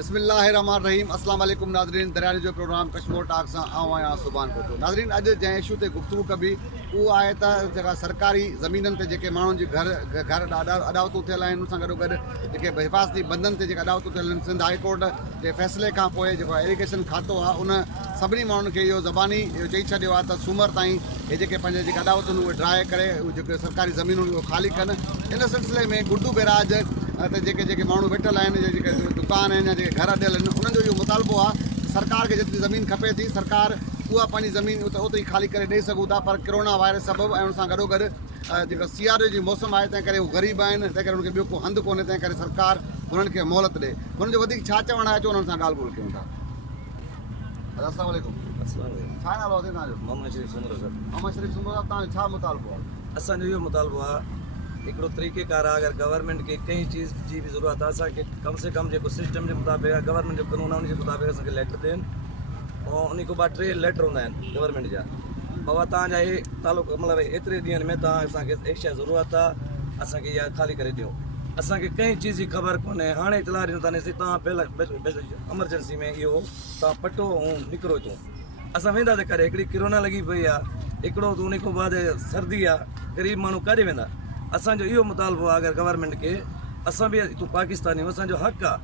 बिस्मिल्लाहिर्रहमानिर्रहीम। अस्सलाम वालेकुम नाज़रीन। दरियानी जो प्रोग्राम कश्मीर टॉक सां आऊं आहियां सुभान कोटो। नाज़रीन, अॼु जंहिं इशू ते गुफ़्तगू कबी उहो आहे त जेका सरकारी ज़मीननि ते जेके माण्हुनि जी घर अदावतूं थियल आहिनि, उन सां गॾोगॾु जेके हिफ़ाज़ती बंधनि ते जेके अदावतूं थियल आहिनि, सिंध हाई कोर्ट जे फ़ैसिले खां पोइ जेको इरीगेशन खातो आहे उन सभिनी माण्हुनि खे इहो ज़बानी इहो चई छॾियो आहे त सूमर ताईं इहे जेके पंहिंजे जेके अदावतूं उहे ड्राए करे उहे जेके सरकारी ज़मीनूं उहे ख़ाली कनि। इन सिलसिले में गुड्डू बैराज त जेके माण्हू वेठल आहिनि, जेके दुकान आहिनि या जेके घर ॾियल आहिनि, उन्हनि जो इहो मुतालबो आहे सरकार खे जेतिरी ज़मीन खपे थी सरकार उहा पंहिंजी ज़मीन उते ई ख़ाली करे ॾेई सघूं था। पर कोरोना वायरस सबबु ऐं उन सां गॾोगॾु जेको सियारे जी मौसम आहे तंहिं करे उहे ग़रीब आहिनि, तंहिं करे उनखे ॿियो को हंधु कोन्हे, तंहिं करे सरकार हुननि खे मोहलत ॾे। हुननि जो वधीक छा चवणु आहे, अचो हुननि सां ॻाल्हि ॿोल कयूं था। अस्सलाम वालेकुम। छा नालो आहे तव्हांजो? मोहम्मद शरीफ सुमरो सर। मोहम्मद शरीफ सुमरो साहब, तव्हांजो छा मुतालबो आहे? असांजो इहो मुतालबो आहे हिकिड़ो तरीक़ेकार आहे, अगरि गवर्नमेंट खे कंहिं चीज़ जी बि ज़रूरत आहे असांखे कम से कम जेको सिस्टम जे मुताबिक़ आहे, गवर्नमेंट जो कानून आहे, उन जे मुताबिक़ असांखे लेटर ॾियनि। ऐं उन खां बाद 3 लेटर हूंदा आहिनि गवर्नमेंट जा, बाबा तव्हांजा हे तालुक़ु मतिलबु एतिरे ॾींहंनि में तव्हां असांखे एक्स्ट्रा ज़रूरत आहे, असांखे इहा ख़ाली करे ॾियो। असांखे कंहिं चीज़ जी ख़बर कोन्हे, हाणे इतला ॾिनो था तव्हां पहले एमरजेंसी में इहो तव्हां पटो ऐं निकिरो अचो। असां वेंदासीं करे, हिकिड़ी किरोना लॻी पई आहे, हिकिड़ो त उन खां बाद सर्दी आहे, ग़रीब माण्हू काॾे वेंदा? असांजो इहो मुतालबो आहे अगरि गवर्नमेंट खे, असां बि तूं पाकिस्तानी आहियूं, असांजो हक़ु आहे,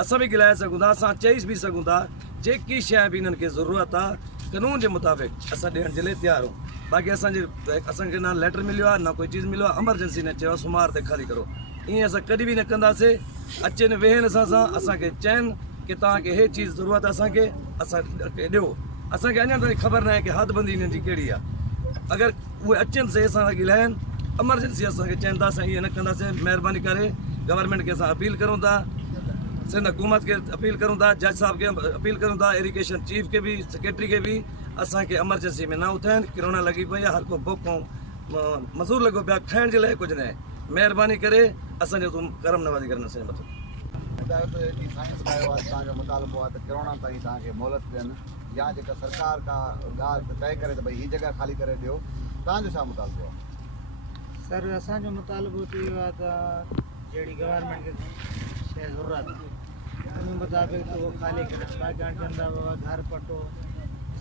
असां बि गिलाए सघूं था, असां चई बि सघूं था जेकी शइ बि हिननि खे ज़रूरत आहे कानून जे मुताबिक़ असां ॾियण जे लाइ तयारु आहियूं। बाक़ी असांखे न लेटर मिलियो आहे, न कोई चीज़ मिलियो आहे, एमरजेंसी न चयो आहे सूमर ते ख़ाली करो। ईअं असां कॾहिं बि न कंदासीं। अचनि वेहनि असां सां, असांखे चइनि की तव्हांखे इहे चीज़ ज़रूरत आहे असांखे ॾियो। असांखे अञा ताईं ख़बर न आहे की हदबंदी हिननि जी कहिड़ी आहे। अगरि उहे अचनि से असां सां ॻाल्हाइनि, एमरजेंसी असांखे चवनि था असां ईअं न कंदासीं, महिरबानी करे गवर्नमेंट खे असां अपील करूं था, सिंध हुकूमत खे अपील करूं था, जज साहब खे अपील करूं था, इरीगेशन चीफ खे बि, सेक्रेटरी खे बि असांखे एमरजेंसी में न उथाइनि। किरोना लॻी पई आहे, हर को बुख ऐं मज़ूर लॻो पिया, खाइण जे लाइ कुझु न आहे। महिरबानी करे असांजो तूं करम न वधी करे असांजे मथां तव्हांजो मुतालबो आहे त किरोना ताईं तव्हांखे मोहलत ॾियनि या जेका सरकार का ॻाल्हि तय करे त भई हीअ जॻह ख़ाली करे ॾियो, तव्हांजो छा मुतालबो आहे? सर, असांजो मुतालबो त इहो आहे त जहिड़ी गवर्नमेंट खे शइ ज़रूरत आहे उन मुताबिक़ उहो ख़ाली करे। बाक़ी हाणे चवंदा बाबा घर पटो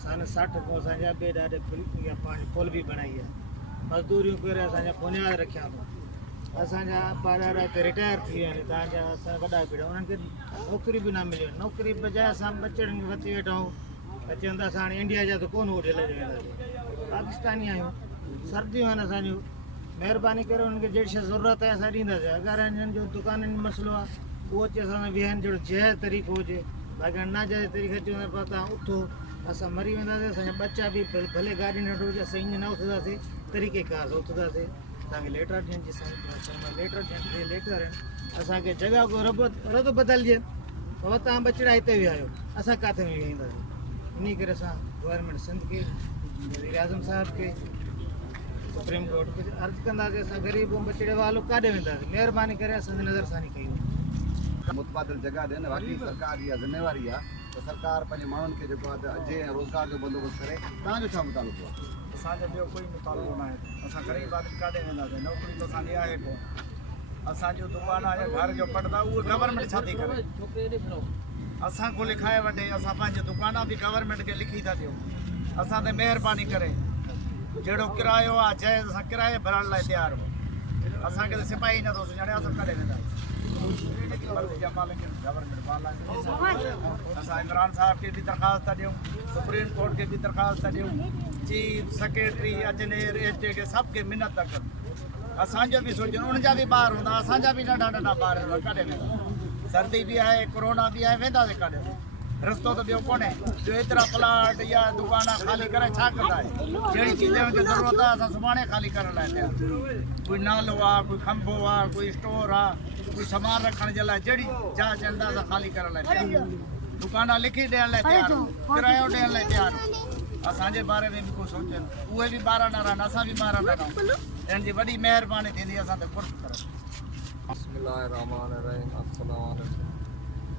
सन 60 को असांजा ॿिए ॾाढे पंहिंजी पुल बि बणाई आहे, मज़दूरियूं करे असांजा बुनियाद रखिया अथऊं। असांजा ॿार ॾाढा रिटायर थी विया आहिनि, तव्हांजा असां वॾा पीढ़ा, उन्हनि खे नौकिरी बि न मिलियूं। नौकिरी बजाए असां ॿचड़नि खे वठी वेठा आहियूं, चवंदा असां हाणे इंडिया जा त कोन होटल वेंदासीं, पाकिस्तानी आहियूं, सर्दियूं आहिनि असांजूं। महिरबानी करे उन्हनि खे जहिड़ी शइ ज़रूरत आहे असां ॾींदासीं। अगरि हिननि जो दुकाननि में मसइलो आहे उहो अची असां सां वेहनि, जहिड़ो जाइज़ तरीक़ो हुजे। बाक़ी हाणे नाजाइज़ तरीक़े चवंदा पिया तव्हां उथो, असां मरी वेंदासीं, असांजा बच्चा बि भले गाॾी नंढो हुजे, असां ईअं न उथंदासीं, तरीक़ेकार सां उथंदासीं। तव्हांखे लेटर ॾियनि जी लेटर ॾियनि, लेटर आहिनि, असांखे जॻह को रदो बदिलिजे, बाबा तव्हां बचड़ा हिते विया आहियो, असां किथे वेहींदासीं। इन करे असां गवर्नमेंट सिंध खे, वज़ीर आज़म साहिब खे, सुप्रीम कोर्ट खे अर्ज़ु कंदासीं, असां ग़रीब बचड़े वालो काॾे वेंदासीं। महिरबानी करे असांजी नज़रसानी कयूं। मुतबादिल जॻह ॾियनि, बाक़ी सरकार जी इहा ज़िम्मेवारी आहे त सरकार पंहिंजे माण्हुनि खे जेको आहे त अॼु ऐं रोज़गार जो बंदोबस्तु करे। तव्हांजो छा मुतालबो आहे? असांजो ॿियो कोई मुतालबो न आहे, असां ग़रीब आदमी काॾे वेंदासीं, नौकिरी त असांजी आहे कोन। असांजो दुकान आहे, घर जो पढ़ंदा, उहो गवर्नमेंट छा थी करे? असां को लिखाए वठे, असां पंहिंजे दुकान बि गवर्नमेंट खे लिखी था ॾियूं। असां ते महिरबानी करे जहिड़ो किरायो आहे जाइज़ असां किराए भरण लाइ तयारु आहियूं। असांखे त सिपाही नथो सुञाणे, असां काॾे वेंदासीं? असां इमरान साहब खे बि दरख़्वास्त था ॾियूं, सुप्रीम कोर्ट खे बि दरख़्वास्त था ॾियूं, चीफ सेक्रेटरी अजनेर एच के सभु खे मिनत था कनि। असांजो बि सोचनि, उनजा बि ॿार हूंदा, असांजा बि नंढा नंढा ॿार हूंदा, काॾे वेंदा? सर्दी बि आहे, कोरोना बि आहे, वेंदासीं काॾे? रस्तो त ॿियो कोन्हे जो एतिरा प्लाट या दुकान ख़ाली करे छा कंदा आहिनि? जहिड़ी चीज़ खे ज़रूरत आहे असां सुभाणे ख़ाली करण लाइ तयारु। कोई नालो आहे, कोई खंभो आहे, कोई स्टोर आहे, कोई सामान रखण जे लाइ जहिड़ी जा चवंदा असां ख़ाली करण लाइ तयारु। दुकान लिखी ॾियण लाइ तयारु, किरायो ॾियण लाइ तयारु। असांजे बारे में बि को सोचनि, उहे बि ॿार न रहनि, असां बि ॿार न रहूं। हिन जी वॾी महिरबानी थींदी असां ते कुर्ब करो। बिस्मिल्लाहिर्रहमानिर्रहीम। अस्सलाम वालेकुम।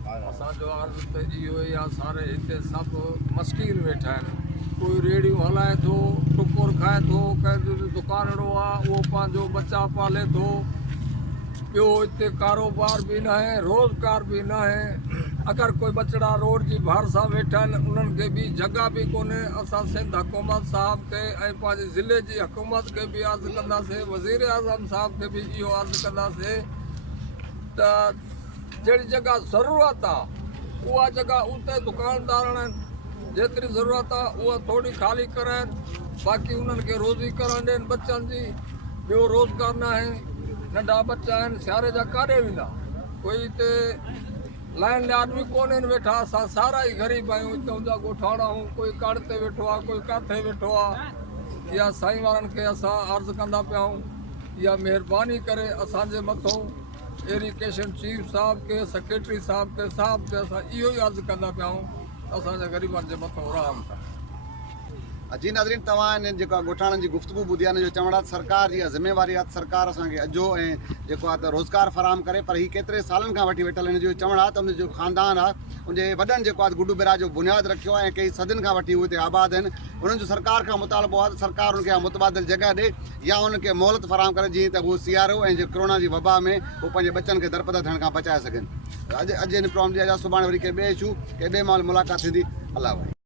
असांजो अर्ज़ु त इहो ई आहे, सारे हिते सभु मस्कीर वेठा आहिनि। कोई रेड़ियूं हलाए थो, टुकुर खाए थो, कंहिंजो दुकानड़ो आहे उहो पंहिंजो बचा पाले थो, ॿियो हिते कारोबार बि न आहे, रोज़गार बि न आहे। अगर कोई बचड़ा रोड जी भरसा वेठा आहिनि उन्हनि खे बि जॻह बि कोन्हे। असां सिंध हुकूमत साहब खे ऐं पंहिंजे ज़िले जी हुकूमत खे बि अर्ज़ु कंदासीं, वज़ीर आज़म साहब खे बि इहो अर्ज़ु कंदासीं त जहिड़ी जॻह ज़रूरत आहे उहा जॻह उते दुकानदार आहिनि, जेतिरी ज़रूरत आहे उहा थोरी ख़ाली कराइनि, बाक़ी उन्हनि खे रोज़ी करणु ॾियनि बच्चनि जी। ॿियो रोज़गार न आहे, नंढा बच्चा आहिनि, सियारे जा काॾे वेंदा? कोई हिते लाइन में आदमी कोन आहिनि वेठा, असां सारा ई ग़रीब आहियूं, हितां जा ॻोठाणा आहियूं, कोई काड़ ते वेठो आहे, कोई किथे वेठो आहे। इहा साईं वारनि खे असां अर्ज़ु कंदा पिया आहियूं, इहा महिरबानी करे असांजे मथां इरिगेशन चीफ साहब के, सेक्रेटरी साहब के असां इहो ई अर्ज़ु कंदा पिया आहियूं, असांजे ग़रीबनि जे मथां रहम था। जी नाज़रीन, तव्हां इन जेका ॻोठाणनि जी गुफ़्तगू ॿुधी आहे, जो चवण आहे सरकार जी ज़िम्मेवारी आहे, सरकार असांखे अजो ऐं जेको आहे त रोज़गार फ़राहम करे, पर हीअ केतिरे सालनि खां वठी वेठल हिन जो चवण आहे त उनजो ख़ानदान आहे, उनजे वॾनि जेको आहे गुडू बिरा जो बुनियादु रखियो आहे ऐं कई सदियुनि खां वठी उहे हिते आबाद आहिनि। उन्हनि जो सरकार खां मुतालबो आहे त सरकार उनखे मुतबादिल जॻह ॾे या उनखे मोहलत फ़राहम करे, जीअं त उहो सियारो ऐं जे कोरोना जी वबा में उहे पंहिंजे बचनि खे दरपदर थियण खां बचाए सघनि। अॼु हिन प्रोग्राम जी सुभाणे वरी कंहिं ॿिए इशू, कंहिं ॿिए महिल मुलाक़ात थींदी। अल्लाह।